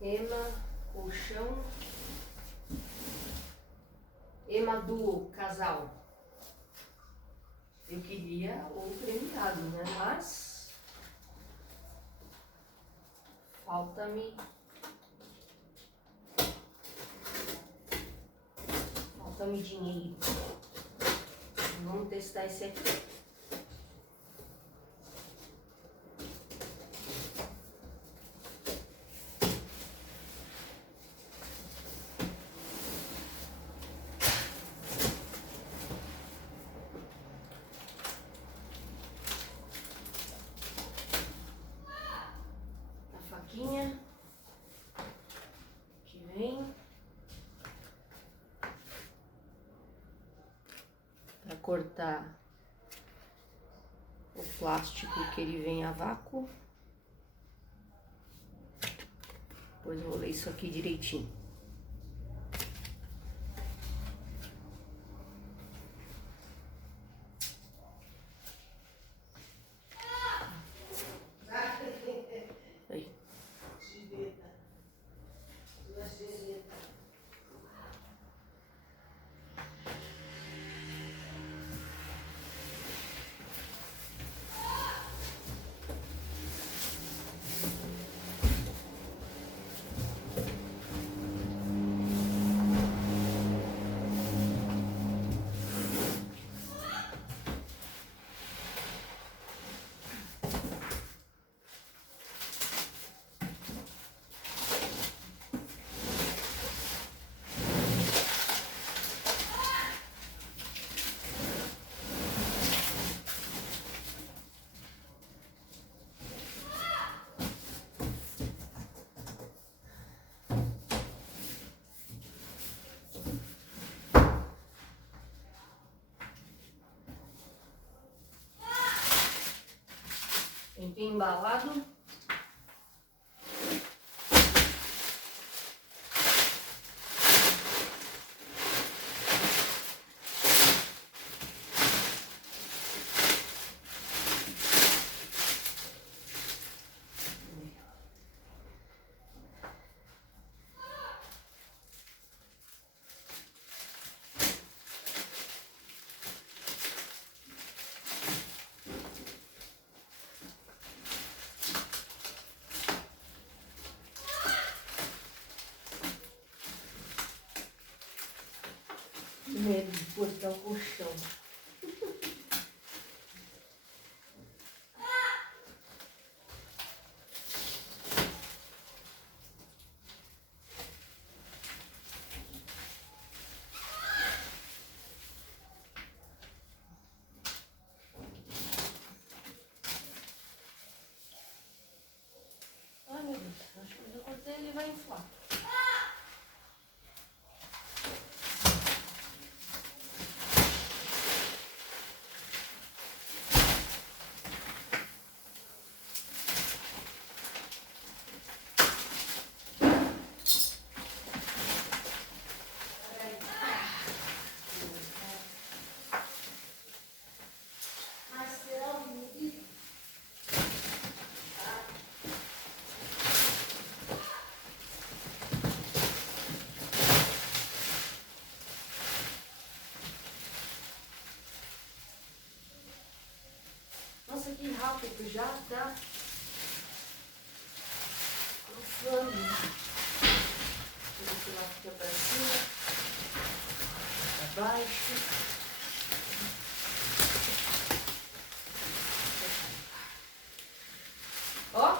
Ema, colchão. Ema Duo, casal. Eu queria o premiado, né? Mas falta-me dinheiro. Vamos testar esse aqui. Que vem para cortar o plástico que ele vem a vácuo. Depois eu vou ler isso aqui direitinho. Tem embalado. Medo de cortar o colchão. Ai, meu Deus, acho que eu cortei, ele vai inflar. Nossa, que rápido, já tá cruzando. Deixa eu tirar aqui pra cima, pra baixo. Ó,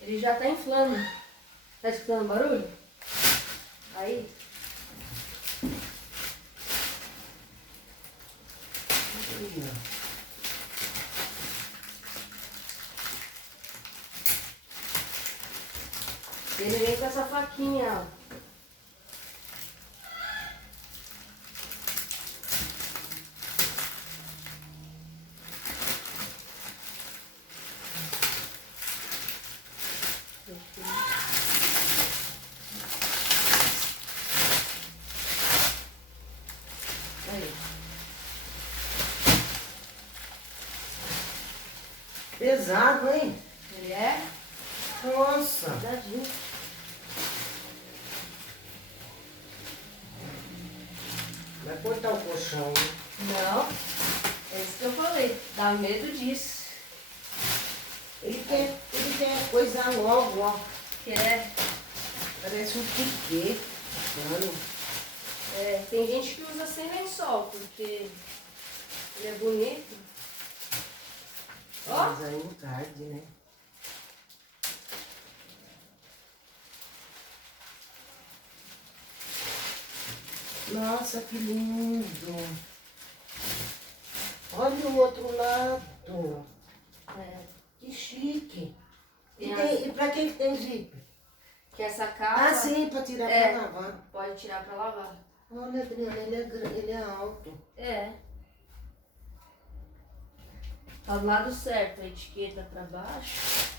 ele já tá inflando. Tá escutando barulho? Aí. Ele vem com essa faquinha, ó. Pesado, hein? Ele é Nossa. pesadinho. Vai cortar o colchão, hein? Não, é isso que eu falei. Dá medo disso. Ele quer coisar logo, ó. Quer. Parece um piquê. Mano. É, tem gente que usa sem lençol, porque ele é bonito. Ó. Mas aí não tarde, né? Nossa, que lindo. Olha o outro lado. É, Que chique. Tem E pra que tem Jeep? que essa capa Ah, sim, pra tirar É. pra lavar. pode tirar pra lavar. Olha, Adriana, ele é alto. É. Tá do lado certo, a etiqueta pra baixo.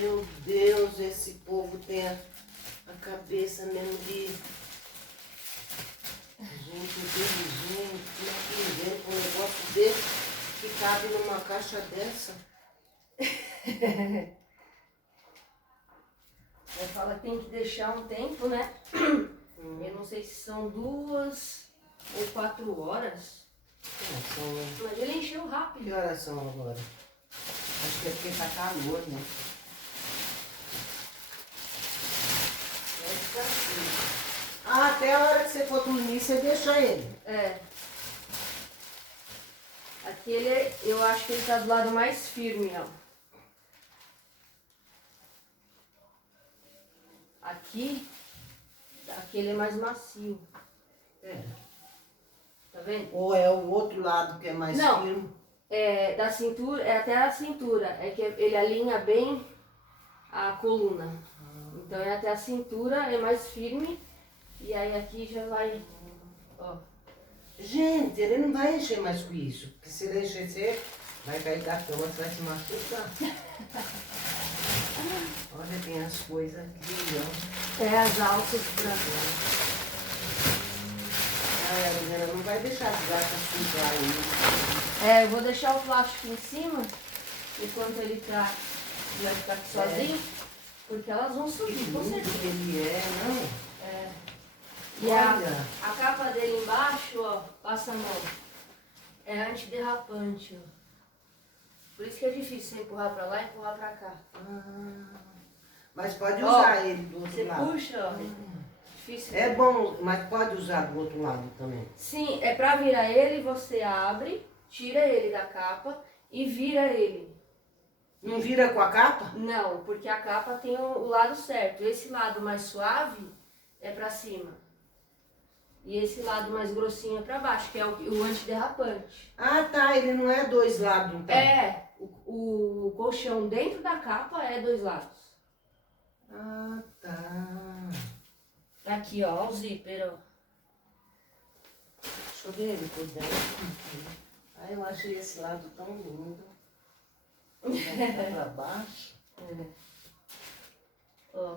Meu Deus, esse povo tem a cabeça mesmo de gente inteligente. Como é que inventa um negócio desse que cabe numa caixa dessa? Aí fala que tem que deixar um tempo, né? Eu não sei se são 2 ou 4 horas. Mas ele encheu Que rápido. horas são agora? Acho que é porque tá calor, né? Vai ficar assim. Ah, até a hora que você for dormir, você deixa ele. É. Aquele, eu acho que ele tá do lado mais firme, ó. Aquele é mais macio. É. Tá vendo? Ou é o outro lado que é mais Não. firme? É da cintura, é até a cintura. É que ele alinha bem a coluna. Então é até a cintura, é mais firme. E aí aqui já vai, ó. Gente, ele não vai encher mais com isso. Porque se ele encher, você vai cair da cama, você vai se machucar. Olha, tem as coisas aqui, ó. É as alças brancas. Ah, Helena, não vai deixar as gatas sujar aí. É, eu vou deixar o plástico em cima, enquanto ele vai ficar aqui sozinho, porque elas vão subir, com certeza. Ele é, não? É. E Olha. a capa dele embaixo, ó, passa a mão. É antiderrapante, ó. Por isso que é difícil você empurrar pra lá e empurrar pra cá. Mas pode Ó, usar ele do outro Você lado. puxa, ó. Difícil. É bom, mas pode usar do outro lado também. Sim, é pra virar ele, você abre, tira ele da capa e vira ele. Não vira com a capa? Não, porque a capa tem o lado certo. Esse lado mais suave é pra cima. E esse lado mais grossinho é pra baixo, que é o antiderrapante. Ah, tá. Ele não é dois lados, então. É, o colchão dentro da capa é 2 lados. Ah, tá. Aqui, ó, o zíper, ó. Deixa eu ver ele por dentro. Ah, eu achei esse lado tão lindo. Vai ficar pra baixo. É. Ó.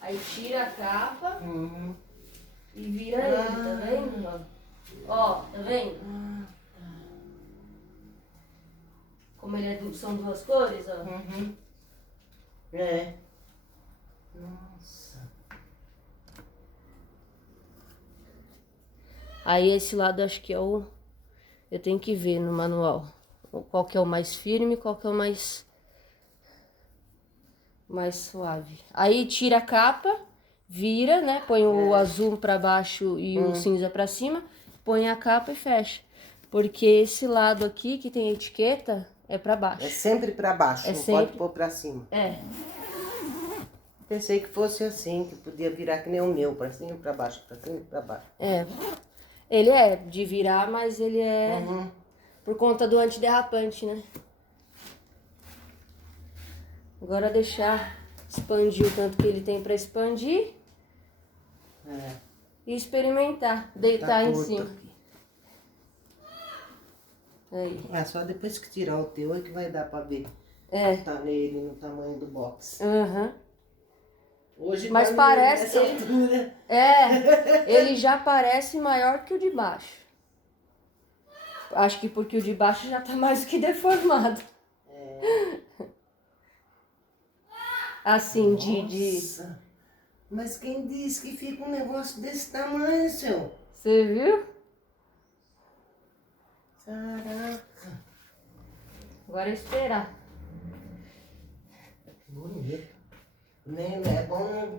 Aí tira a capa e vira ele, tá vendo? Ó, tá vendo? Como ele são 2 cores, ó. É. Nossa. Aí esse lado acho que é o... Eu tenho que ver no manual. Qual que é o mais firme, qual que é o mais suave. Aí tira a capa, vira, né? Põe o azul pra baixo e o cinza pra cima. Põe a capa e fecha. Porque esse lado aqui, que tem a etiqueta, é pra baixo. É sempre pra baixo, É não sempre- pode pôr pra cima. É. Pensei que fosse assim, que podia virar que nem o meu, pra cima e pra baixo, pra cima e pra baixo. É. Ele é de virar, mas ele é por conta do antiderrapante, né? Agora deixar expandir o tanto que ele tem pra expandir É. e experimentar, deitar em torto cima. aqui. Aí. É só depois que tirar o teu é que vai dar pra ver. É. Tá nele no tamanho do box. Aham. Hoje Mas pra mim, parece nessa ele- altura, ele já parece maior que o de baixo. Acho que porque o de baixo já tá mais do que deformado. Assim, de... Nossa, mas quem disse que fica um negócio desse tamanho, seu? Você viu? Caraca, Agora é esperar. bonito. Nem é bom não